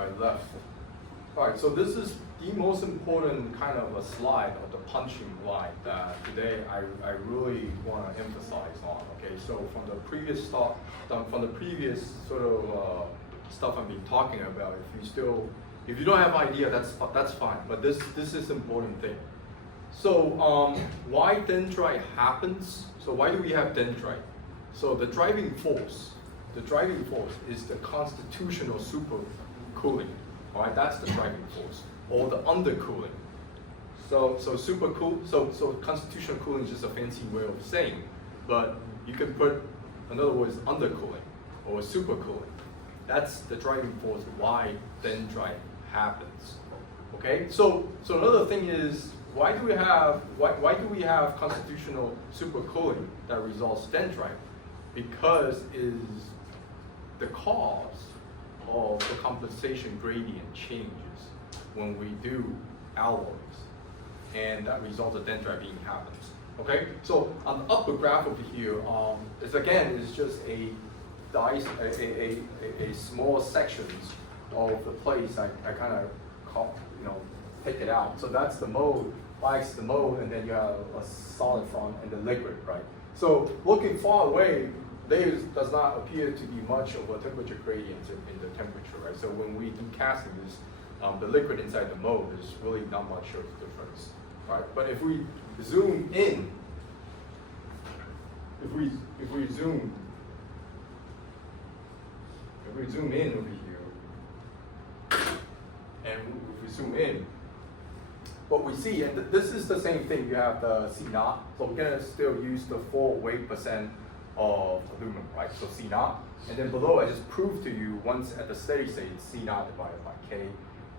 I left. All right, so this is the most important kind of a slide of the punching line that today I really want to emphasize on. Okay, so from the previous stuff, from the previous sort of stuff I've been talking about, if you don't have idea, that's fine. But this is important thing. So why dendrite happens? So why do we have dendrite? So the driving force is the constitutional supercooling. All right, that's the driving force, or the undercooling. So constitutional cooling is just a fancy way of saying, but you can put, in other words, undercooling or supercooling. That's the driving force why dendrite happens. Okay, so another thing is, why do we have constitutional supercooling that results dendrite? Because is the cause of the compensation gradient changes when we do alloys, and that results in dendrite being happens. Okay, so on the upper graph over here, is just a dice, a small sections of the place I kind of pick it out. So that's the mode, y-axis the mode, and then you have a solid front and the liquid, right? So looking far away, there does not appear to be much of a temperature gradient in the temperature, right? So when we do casting this, the liquid inside the mode is really not much of a difference, right? But if we zoom in, if we zoom in over here, and if we zoom in, what we see, and this is the same thing, you have the C naught, so we're gonna still use the full weight percent of aluminum, right? So C naught, and then below I just proved to you once at the steady state, it's C naught divided by K,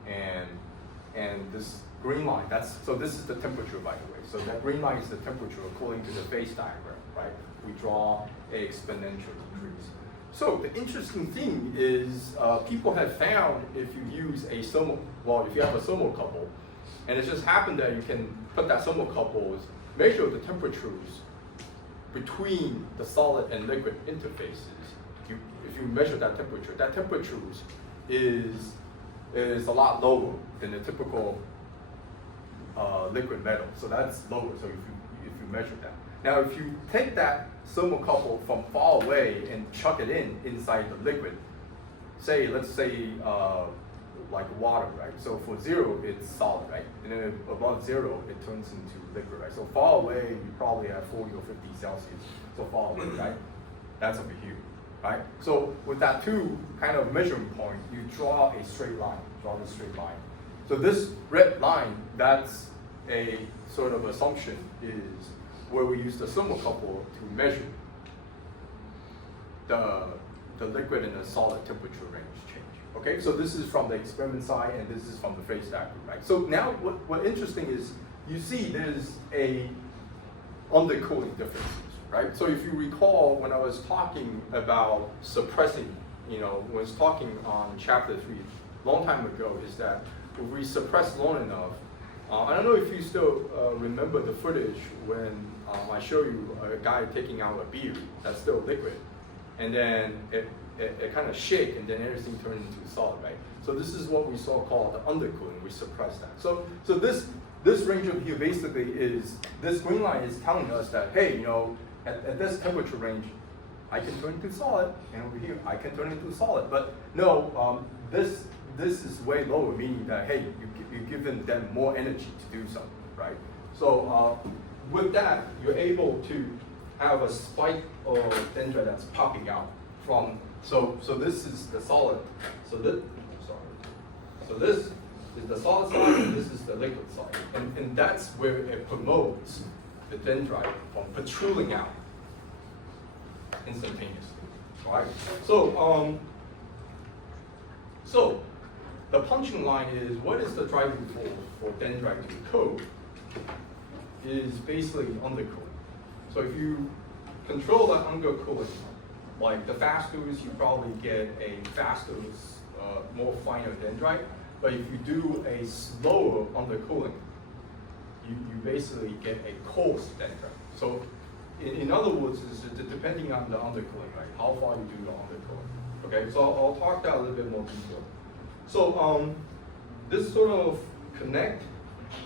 and this green line, so this is the temperature, by the way. So that green line is the temperature according to the phase diagram, right? We draw a exponential decrease. So the interesting thing is people have found if you use if you have a thermocouple, and it just happened that you can put that thermocouple, measure the temperatures between the solid and liquid interfaces. If you measure that temperature is a lot lower than the typical liquid metal. So that's lower. So if you measure that. Now, if you take that thermocouple from far away and chuck it inside the liquid, let's say like water, right? So for 0, it's solid, right? And then above 0, it turns into liquid, right? So far away, you probably have 40 or 50 Celsius. So far away, right? That's over here, right? So with that two kind of measuring point, you draw a straight line, So this red line, that's a sort of assumption is where we use the thermocouple to measure the liquid and the solid temperature range change. Okay, so this is from the experiment side, and this is from the phase diagram, right? So now what interesting is you see there's a undercooling differences, right? So if you recall when I was talking about suppressing, when I was talking on chapter 3 a long time ago, is that if we suppress long enough, I don't know if you still remember the footage when I show you a guy taking out a beer that's still liquid, and then it kind of shake, and then everything turns into solid, right? So this is what we saw called the undercooling. We suppress that. So this range over here basically is, this green line is telling us that, hey, at this temperature range, I can turn into solid, and over here, I can turn into solid. But no, this is way lower, meaning that, hey, you've given them more energy to do something, right? So with that, you're able to have a spike of dendrite that's popping out from, so this is the solid, so this is the solid side, and this is the liquid side. And that's where it promotes the dendrite from protruding out instantaneously, right? So the punching line is, what is the driving force for dendrite to coat is basically undercooling. So if you control that undercooling, like the faster you probably get a faster, more finer dendrite. But if you do a slower undercooling, you basically get a coarse dendrite. So in other words, it's depending on the undercooling, right? How far you do the undercooling. Okay, so I'll talk that a little bit more detail. So this sort of connect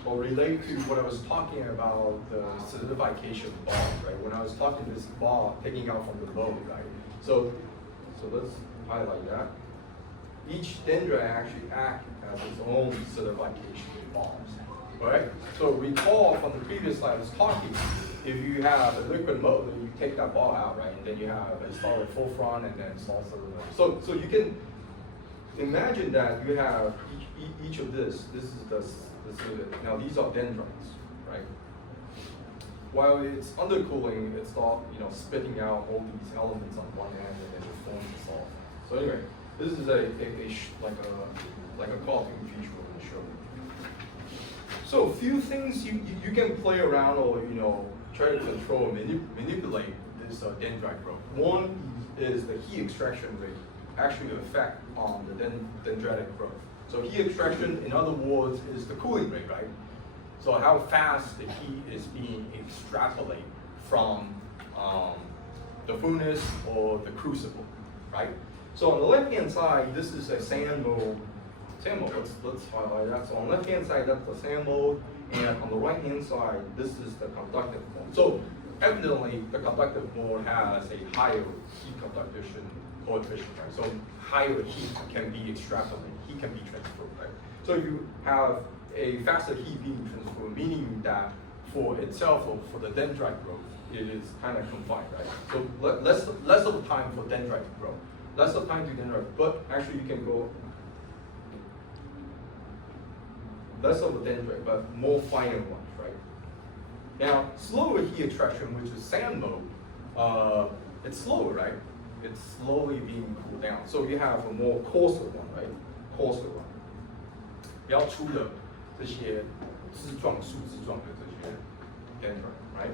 or relate to what I was talking about, the solidification bar, right? When I was talking this bar taking out from the load, right? So let's highlight that. Each dendrite actually acts as its own solidification bars, right? So recall from the previous slide I was talking, if you have a liquid mode, then you take that bar out, right? And then you have a solid full front and then solid solidified. So you can imagine that you have each of this is the now these are dendrites, right? While it's undercooling, it's all spitting out all these elements on one end and then it forms the solid. So anyway, this is like a cartoon feature we're going to show you. So a few things you can play around or try to control and manipulate this dendrite growth. One is the heat extraction rate actually affect on the dendritic growth. So heat extraction, in other words, is the cooling rate, right? So how fast the heat is being extrapolated from the furnace or the crucible, right? So on the left-hand side, this is a sand mode. Let's highlight that. So on the left-hand side, that's the sand mode, and on the right-hand side, this is the conductive mode. So evidently, the conductive mode has a higher heat conduction coefficient, right? So higher heat can be extrapolated, heat can be transferred, right? So if you have a faster heat being transferred, meaning that for itself or for the dendrite growth, it is kind of confined, right? So less of the time for dendrite to grow, less of time to dendrite, but actually you can go less of the dendrite, but more finer ones, right? Now, slower heat extraction, which is sand mode, it's slower, right? It's slowly being cooled down. So you have a more coarser one, right? Coarser one. 比较粗的这些枝状、树枝状的这些 dendrite, right?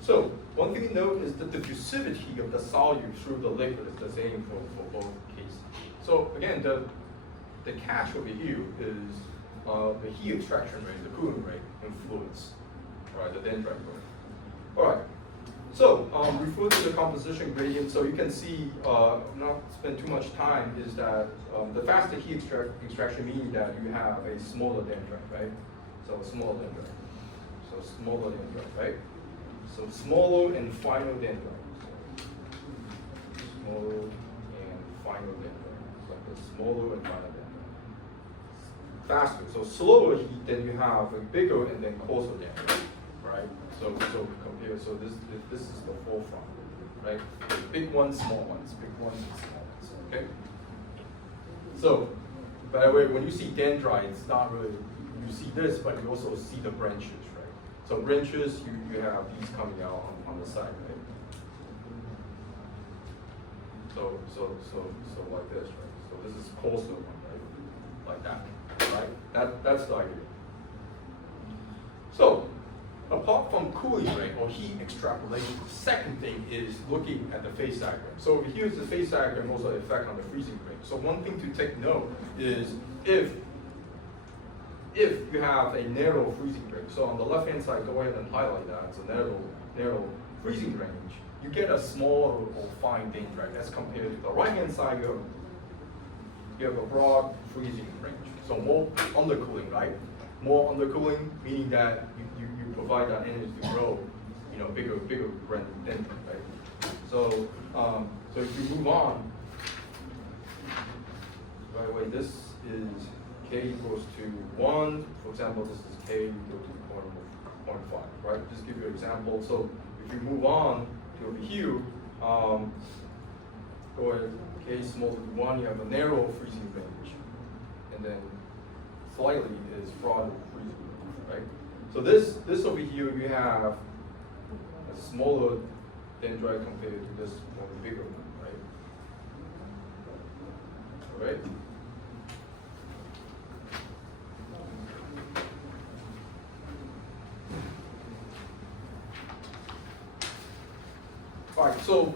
So one thing to note is the diffusivity of the solute through the liquid is the same for both cases. So again, the catch over here is the heat extraction rate, the cooling rate, influence, right? The dendrite growth. All right. So refer to the composition gradient. So you can see, not spend too much time, is that the faster heat extraction means that you have a smaller dendrite, right? So smaller dendrite. So smaller dendrite, right? So smaller and finer dendrite. Smaller and finer dendrite. Like the smaller and finer dendrite. Faster. So slower heat, then you have a bigger and then coarser dendrite, right? So compare. So this is the forefront, right? Big ones, small ones. Big ones and small ones. Okay. So, by the way, when you see dendrites, not really you see this, but you also see the branches, right? So branches, you have these coming out on the side, right? So like this, right? So this is coarser one, right? Like that, right? That's the idea. So, apart from cooling rate or heat extrapolation, the second thing is looking at the phase diagram. So here's the phase diagram, also the effect on the freezing rate. So one thing to take note is if you have a narrow freezing range, so on the left-hand side, go ahead and highlight that, it's a narrow freezing range, you get a small or fine dendrite as compared to the right-hand side, you have a broad freezing range. So more undercooling, right? More undercooling, meaning that you provide that energy to grow, bigger dendrite, right? So if you move on, by the way, this is K equals to 1. For example, this is K equal to 0.5, right? Just give you an example. So if you move on to over here, go ahead, K smaller than 1, you have a narrow freezing range, and then slightly is broader freezing range, right? So this over here, you have a smaller dendrite compared to this one bigger one, right? All right? All right, so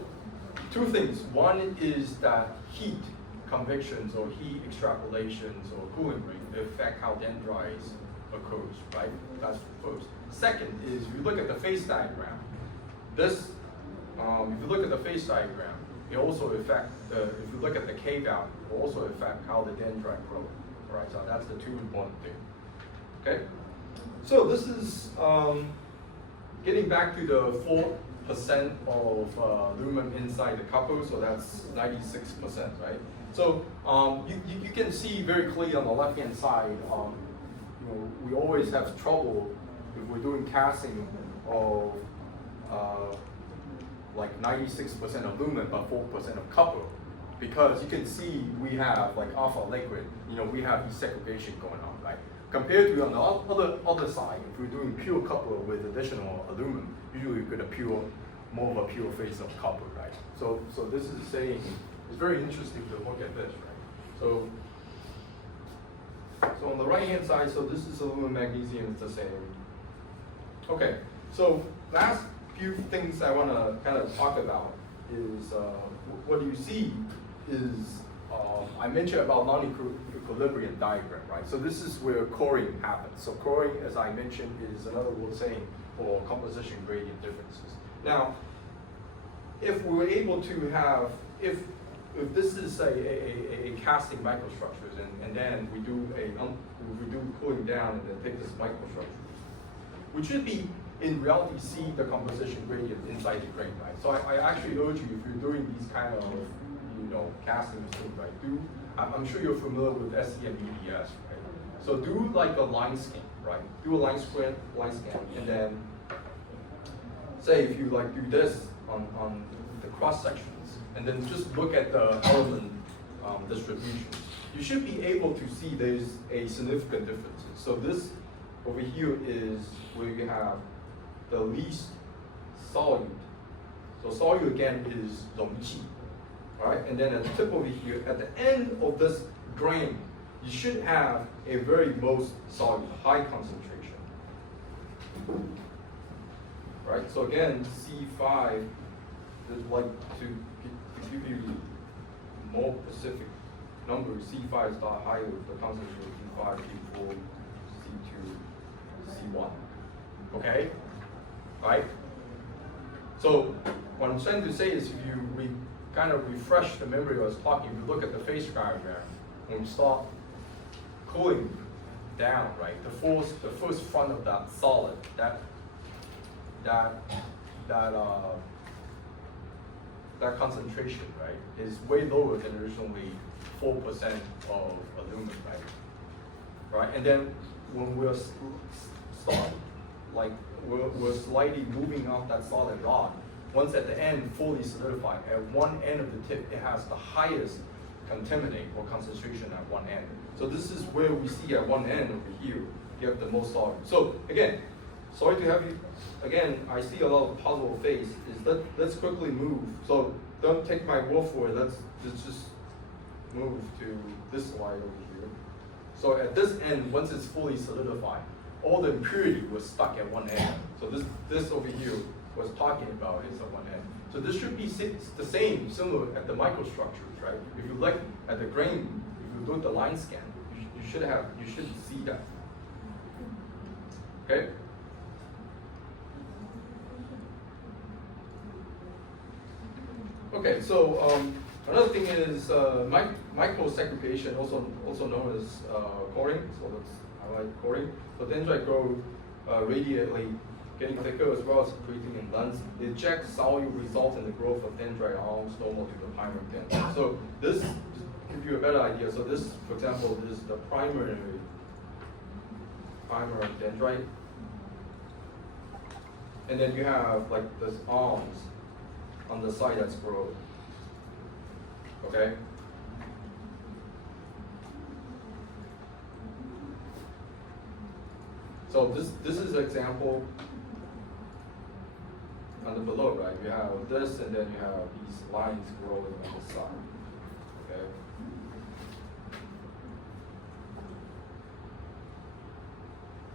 two things. One is that heat convections or heat extrapolations or cooling rate affect how dendrites occurs, right? That's first. Second is if you look at the phase diagram, this, if you look at the phase diagram, it also affects, if you look at the K value, it will also affect how the dendrite grows, All right, so that's the two important thing. Okay, so this is getting back to the 4% of lumen inside the couple, so that's 96%, right? So you can see very clearly on the left-hand side, we always have trouble if we're doing casting of like 96% of lumen but 4% of copper, because you can see we have like alpha liquid, we have desegregation going on, right? Compared to on the other side, if we're doing pure copper with additional aluminum, usually we get more of a pure phase of copper, right? So this is saying, it's very interesting to look at this, right? So on the right hand side, so this is aluminum magnesium, it's the same. Okay, so last few things I want to kind of talk about is what you see is I mentioned about non-equilibrium diagram, right? So this is where coring happens. So coring, as I mentioned, is another word saying for composition gradient differences. Now, if we're able to have, if this is a casting microstructures, and then we do cooling down and then take this microstructure, we should be in reality see the composition gradient inside the grain, right? So I actually urge you, if you're doing these kind of casting machines, right? I'm sure you're familiar with SEM EDS, right? So do like a line scan, right? Do a line scan, and then say if you like do this on the cross sections, and then just look at the element distribution. You should be able to see there's a significant difference. So this over here is where you have the least solute. So solute again is 容器. Right? And then at the tip over here, at the end of this grain, you should have a very most solid, high concentration. Right? So again, C5 is like to give you more specific numbers. C5 is the higher the concentration, C5, C4, C2, C1. Okay? Right? So what I'm trying to say is if you kind of refresh the memory I was talking, if you look at the phase diagram, when we start cooling down, right, the first front of that solid, that concentration, right, is way lower than originally 4% of aluminum, right? And then when we're we're slightly moving off that solid rod, once at the end fully solidified, at one end of the tip, it has the highest contaminate or concentration at one end. So this is where we see at one end over here, you have the most solid. So again, sorry to have you, again, I see a lot of puzzle face, let's quickly move. So don't take my word for it, let's just move to this slide over here. So at this end, once it's fully solidified, all the impurity was stuck at one end. So this over here was talking about is at one end. So this should be the same, similar at the microstructures, right? If you look at the grain, if you do the line scan, you should see that. Okay? Okay, so another thing is microsegregation, also known as coring. So let's highlight coring. So dendrite grow radially, getting thicker as well as increasing in length. The eject solute results in the growth of dendrite arms normal to the primary dendrite. So this gives you a better idea. So this, for example, this is the primary dendrite. And then you have like this arms on the side that's growth. Okay? So this is an example on the below, right? You have this and then you have these lines growing on the side. Okay?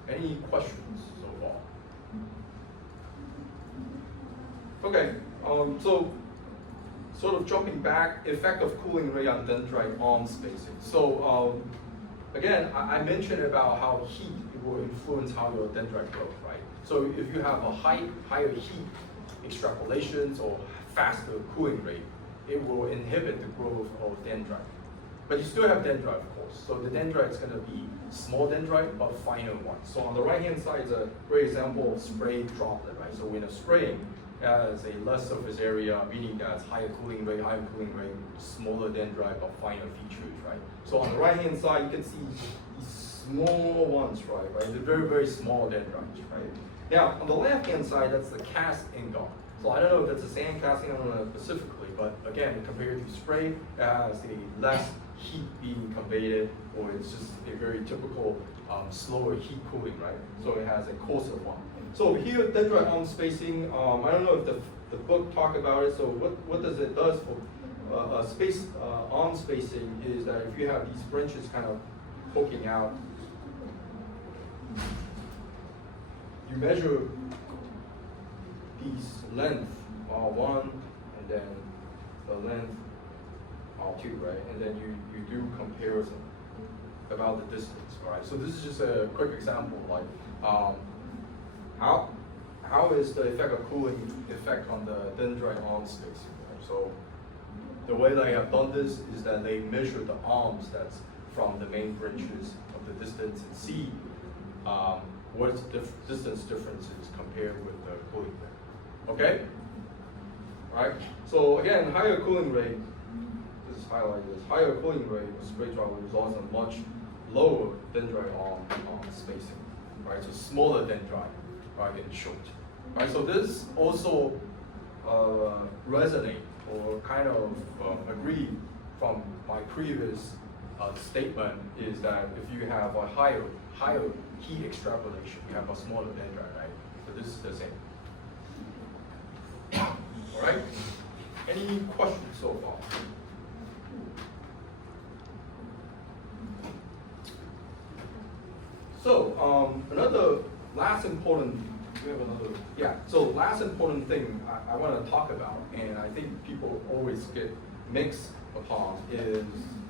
Any questions so far? Okay, so sort of jumping back, effect of cooling rate on dendrite arm spacing. So again, I mentioned about how heat will influence how your dendrite grows, right? So if you have a higher heat extrapolations or faster cooling rate, it will inhibit the growth of dendrite. But you still have dendrite, of course. So the dendrite is going to be small dendrite, but finer one. So on the right-hand side is a great example of spray droplet, right? So when a spraying has a less surface area, meaning that it's higher cooling rate, smaller dendrite, but finer features, right? So on the right-hand side, you can see these small ones, right? They're very, very small dendrites, right? Now, on the left-hand side, that's the cast ingot. So I don't know if it's a sand casting, I don't know specifically, but again, compared to spray, it has a less heat being conveyed, or it's just a very typical slower heat cooling, right? So it has a coarser one. So here, dendrite arm spacing, I don't know if the book talk about it, so what does it does for arm spacing is that if you have these branches kind of poking out, you measure these length R1 and then the length R2, right? And then you do comparison about the distance, right? So this is just a quick example, like how is the effect of cooling effect on the dendrite arm spacing, right? So the way they have done this is that they measure the arms that's from the main branches of the distance and see what the distance differences compared with the cooling rate. Okay? All right? So again, higher cooling rate, this is highlighted as higher cooling rate of spray droplet results in much lower dendrite arm spacing. Right? So smaller dendrite, right, in short. Right? So this also resonate or kind of agree from my previous statement is that if you have a higher heat extrapolation, you have a smaller dendrite, right? So this is the same. All right? Any questions so far? So another last important, we have another, yeah. So last important thing I want to talk about, and I think people always get mixed upon, is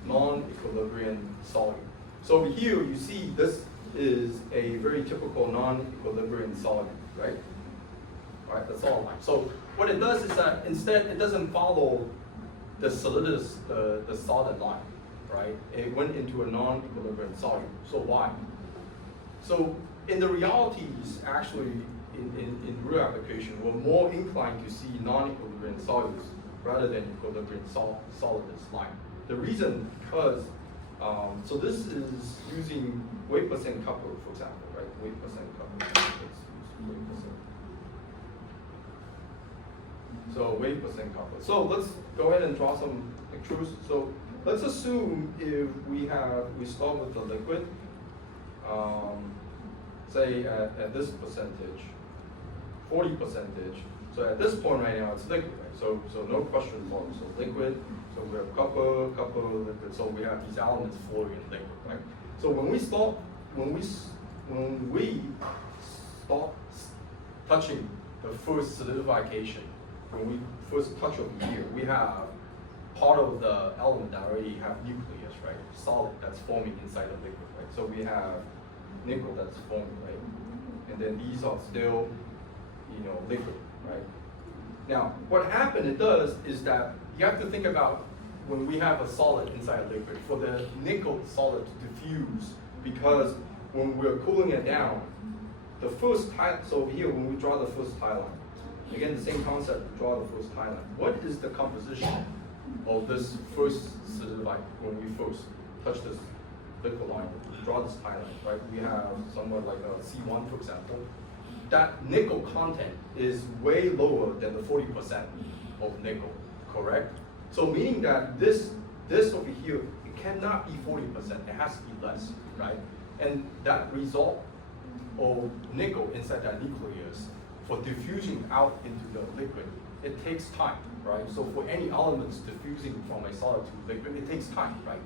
non-equilibrium solid. So over here you see this is a very typical non-equilibrium solid, right? Right, that's all. So what it does is that instead it doesn't follow the solidus, the solid line, right? It went into a non-equilibrium solid. So why? So in the realities, actually, in real application, we're more inclined to see non-equilibrium solids rather than equilibrium solidus line. The reason because so this is using weight percent couple, for example, right? Weight percent couple. Let's use weight percent. So weight percent couple. So let's go ahead and draw some pictures. So let's assume if we start with the liquid, say at this percentage, 40%. So at this point right now, it's liquid, right? So no question mark. So liquid. So we have copper, liquid. So we have these elements flowing in liquid, right? So when we start touching the first solidification, when we first touch over here, we have part of the element that already have nucleus, right? Solid that's forming inside the liquid, right? So we have nickel that's forming, right? And then these are still, liquid, right? Now, what it does is that you have to think about when we have a solid inside a liquid, for the nickel solid to diffuse, because when we're cooling it down, the first tie, so over here, when we draw the first tie line, again, the same concept, draw the first tie line. What is the composition of this first solidified, when we first touch this liquid line, draw this tie line, right? We have somewhat like a C1, for example. That nickel content is way lower than the 40% of nickel, correct? So meaning that this over here, it cannot be 40%, it has to be less, right? And that result of nickel inside that nucleus for diffusing out into the liquid, it takes time, right? So for any elements diffusing from a solid to liquid, it takes time, right?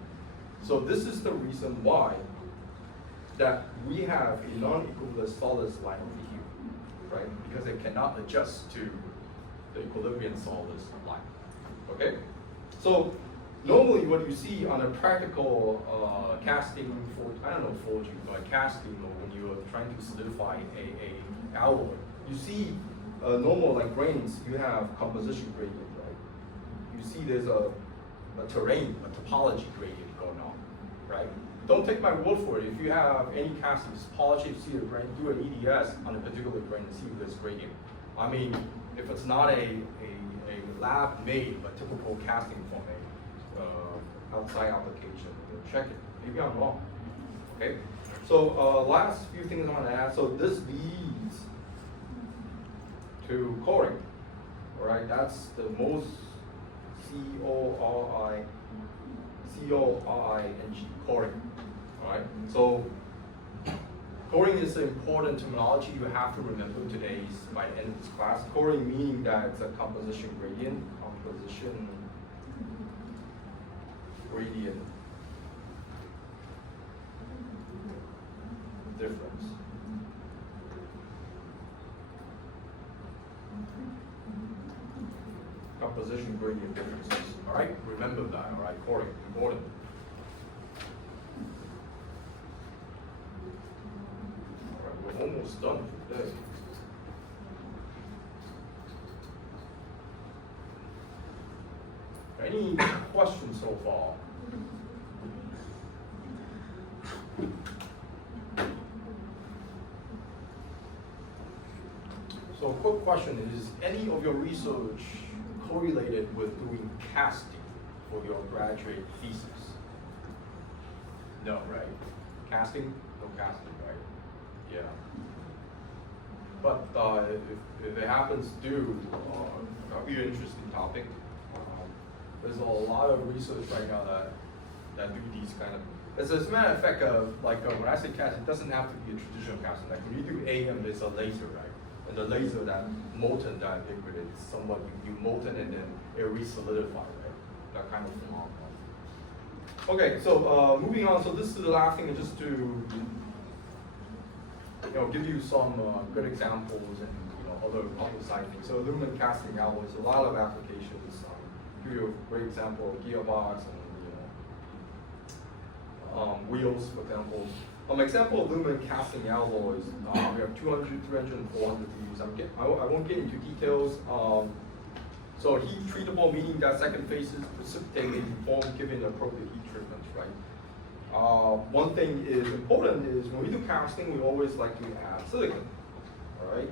So this is the reason why that we have a non-equilibrium solids line over here, right? Because it cannot adjust to the equilibrium solids line, okay? So normally what you see on a practical casting, forging, but casting, or when you're trying to solidify a alloy, you see normal like grains, you have composition gradient, right? You see there's a terrain, a topology gradient going right? Don't take my word for it. If you have any castings, polish it, see a grain, do an EDS on a particular grain and see if there's gradient. I mean, if it's not a lab-made, but typical casting from a outside application, check it. Maybe I'm wrong. Okay. So last few things I want to add. So this leads to coring. All right. That's the most C-O-R-I-N-G, coring. All right. So coring is an important terminology you have to remember today by the end of this class. Coring meaning that it's a composition gradient. Composition gradient difference. Composition gradient differences. All right, remember that. All right, coring, important. All right, we're almost done for today. Any questions so far? So a quick question is any of your research correlated with doing casting for your graduate thesis? No, right? Casting? No casting, right? Yeah. But if it happens to do, that'll be an interesting topic. There's a lot of research right now that do these kind of. As a matter of fact, when I say casting, it doesn't have to be a traditional casting. Like when you do AM, there's a laser, right? And the laser that molten that liquid is somewhat you molten and then it re-solidify, right? That kind of phenomenon. Okay, so moving on. So this is the last thing, just to give you some good examples and other side things. So aluminum casting alloys, a lot of applications. Give you a great example of gearbox and wheels, for example. Example of aluminum casting alloys, we have 200, 300, and 400 Vs. I won't get into details. So heat treatable, meaning that second phase is precipitated in form given appropriate heat treatments, right? One thing is important is when we do casting, we always like to add silicon, all right?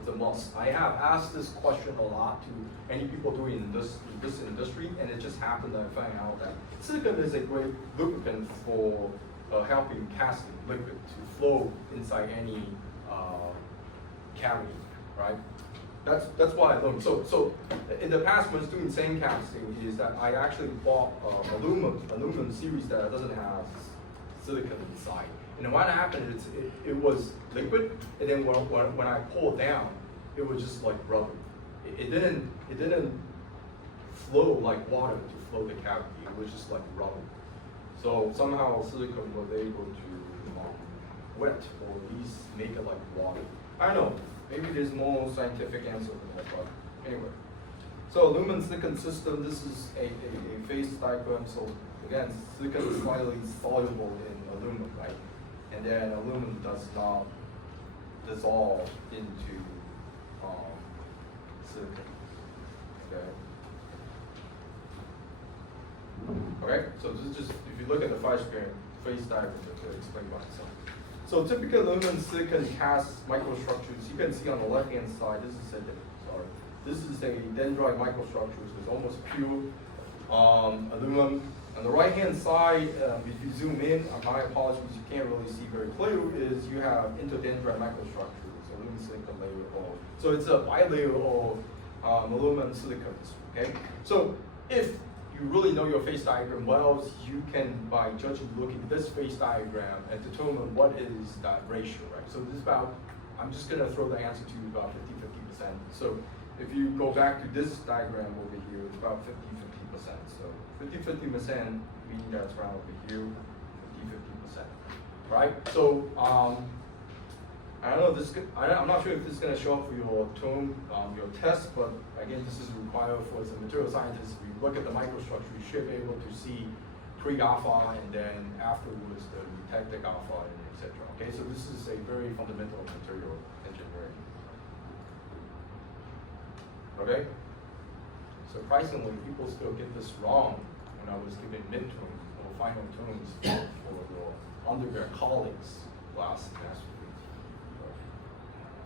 It's a must. I have asked this question a lot to any people doing this industry, and it just happened that I found out that silicon is a great lubricant for helping casting liquid to flow inside any cavity, right? That's why I learned. So in the past, when I was doing sand casting, is that I actually bought aluminum series that doesn't have silicon inside. And what happened is it was liquid, and then when I pulled down, it was just like rubber. It didn't flow like water to flow the cavity. It was just like rubber. So somehow silicon was able to wet or at least make it like water. I don't know. Maybe there's more scientific answer to that, but anyway. So aluminum silicon system. This is a phase diagram. So again, silicon is slightly soluble in aluminum, right? And then aluminum does not dissolve into silicon. Okay, so this is just, if you look at the phase diagram, to explain by itself. So typical aluminum silicon cast microstructures, you can see on the left-hand side, this is a dendrite microstructures, it's almost pure aluminum. On the right-hand side, if you zoom in, my apologies, you can't really see very clearly, is you have interdendrite microstructures, aluminum silicon layer of. So it's a bilayer of aluminum silicons, okay? So if you really know your phase diagram well, you can, by judging, looking at this phase diagram and determine what is that ratio, right? So this is about, I'm just gonna throw the answer to you about 50-50%. So if you go back to this diagram over here, it's about 50-50%. So 50-50%, meaning that's around over here, 50-50%, right? So I don't know, I'm not sure if this is going to show up for your term, your test, but again, this is required for as a material scientist. We look at the microstructure, you should be able to see pre-alpha and then afterwards the detected alpha, and etc. Okay, so this is a very fundamental material engineering. Okay? Surprisingly, people still get this wrong when I was giving midterm final terms for your undergrad colleagues last semester.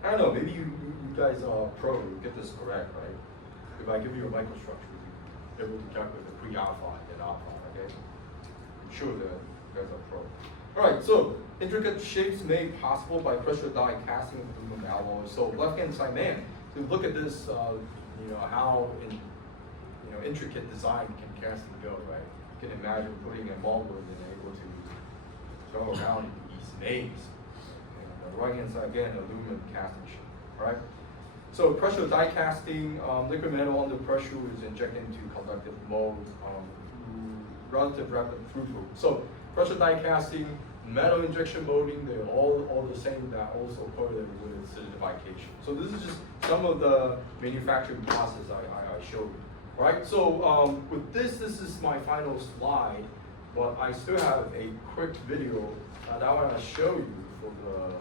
I don't know, maybe you guys are pro, you get this correct, right? If I give you a microstructure, you're able to calculate the pre-alpha and alpha, okay? I'm sure that you guys are pro. All right, so intricate shapes made possible by pressure die casting of aluminum alloy. So left-hand side man, to look at this, how intricate design can casting go, right? You can imagine putting a molded and able to go around in these maze. And the right-hand side again, aluminum casting shape, right? So pressure die casting, liquid metal under pressure is injected into conductive mold, relative rapid throughput. So pressure die casting, metal injection molding, they're all the same, that also correlated with certification. So this is just some of the manufacturing process I showed you. Right, so with this is my final slide, but I still have a quick video that I want to show you for the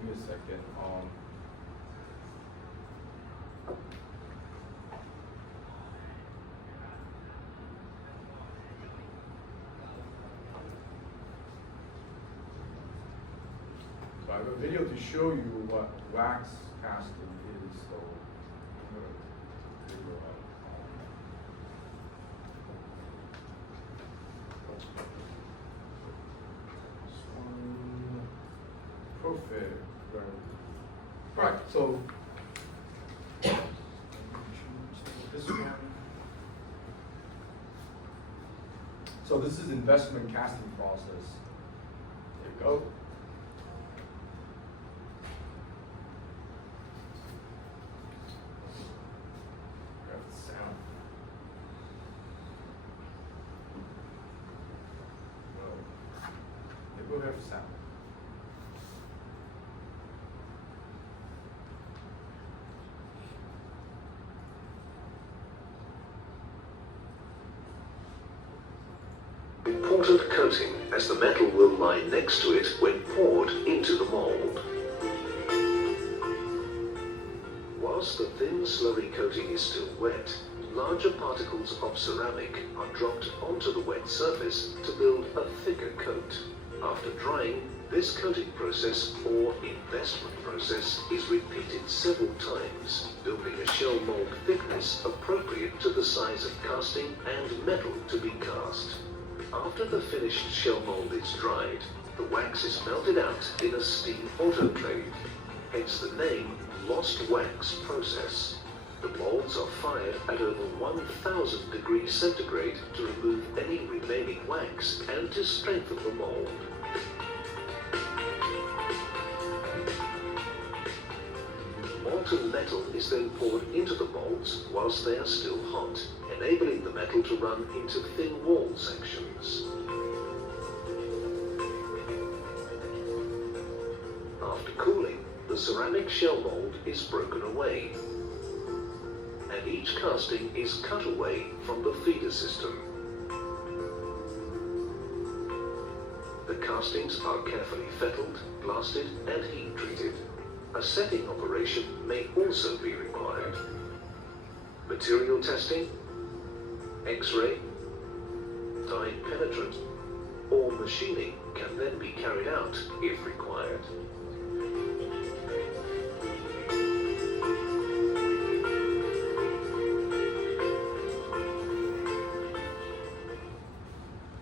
give me a second. So I have a video to show you what wax casting is. So I'm going to figure out. Perfect. Right. So this one. So this is investment casting process. There you go. Sound. It will have sound. Important coating, as the metal will lie next to it when poured into the mold. Whilst the thin slurry coating is still wet, larger particles of ceramic are dropped onto the wet surface to build a thicker coat. After drying, this coating process or investment process is repeated several times, building a shell mold thickness appropriate to the size of casting and metal to be cast. After the finished shell mold is dried, the wax is melted out in a steam autoclave, hence the name lost wax process. The molds are fired at over 1000 degrees centigrade to remove any remaining wax and to strengthen the mold. Molten metal is then poured into the molds whilst they are still hot, enabling the metal to run into thin wall sections. After cooling, the ceramic shell mold is broken away, and each casting is cut away from the feeder system. The castings are carefully fettled, blasted, and heat treated. A setting operation may also be required. Material testing, X-ray, dye penetrant, or machining can then be carried out if required.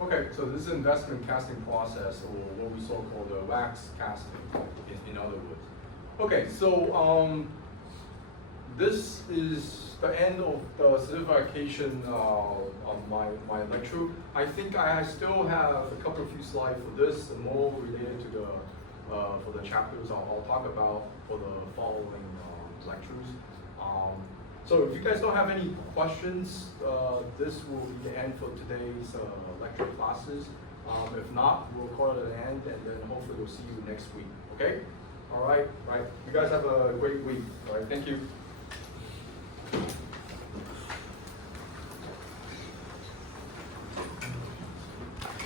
Okay, so this is investment casting process, or what we so call the wax casting, in other words. Okay, so this is the end of the certification of my lecture. I think I still have a couple of few slides for this, more related to the for the chapters I'll talk about for the following lectures. So if you guys don't have any questions, this will be the end for today's lecture classes. If not, we'll call it an end, and then hopefully we'll see you next week. Okay? All right. You guys have a great week. All right. Thank you.